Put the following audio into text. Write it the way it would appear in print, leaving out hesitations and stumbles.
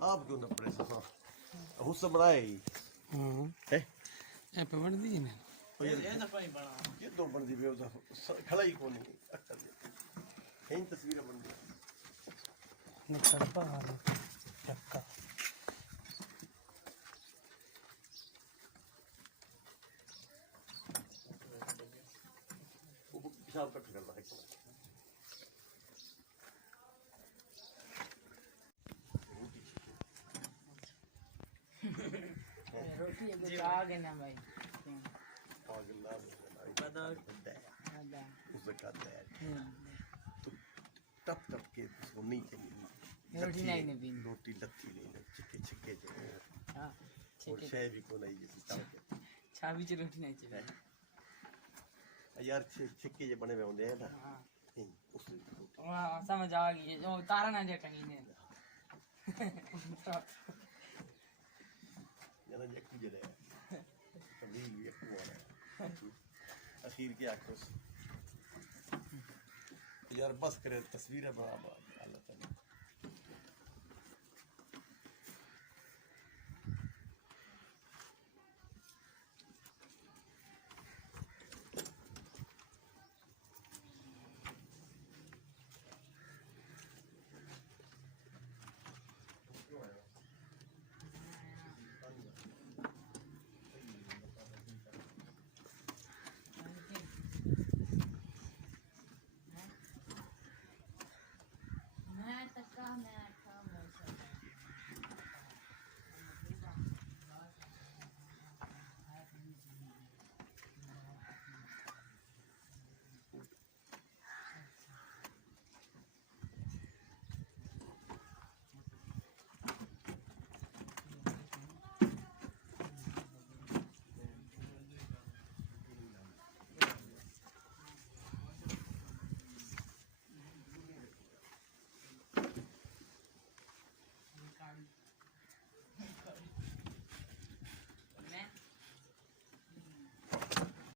आप क्यों न प्रेस हाँ हुस्सा बनाए है ए पे बढ़ दी ने ये ना पाई बना ये दो बन दी बेओ खड़ा ही कोनी अक्कल है तस्वीर बन दी निकल बाहर चक्का वो पेशाब कट कर रहा है रोटी एक आगे ना भाई पागल बदा उसे कहते हैं तो टप टप के उसको नहीं चाहिए रोटी नहीं पीनी रोटी लत्ती नहीं चिक्के चिक्के जो हां और शाय भी को नहीं जैसे चाव छावी च रोटी नहीं चाहिए यार चिक्के जो बने हुए होंगे हैं ना हां उससे हां समझ आ गई जो तारा ना जटनी ने यार ये कुछ है तभी ये हुआ है अखीर के आखिर यार बस करे तस्वीरें बना अल्लाह ताला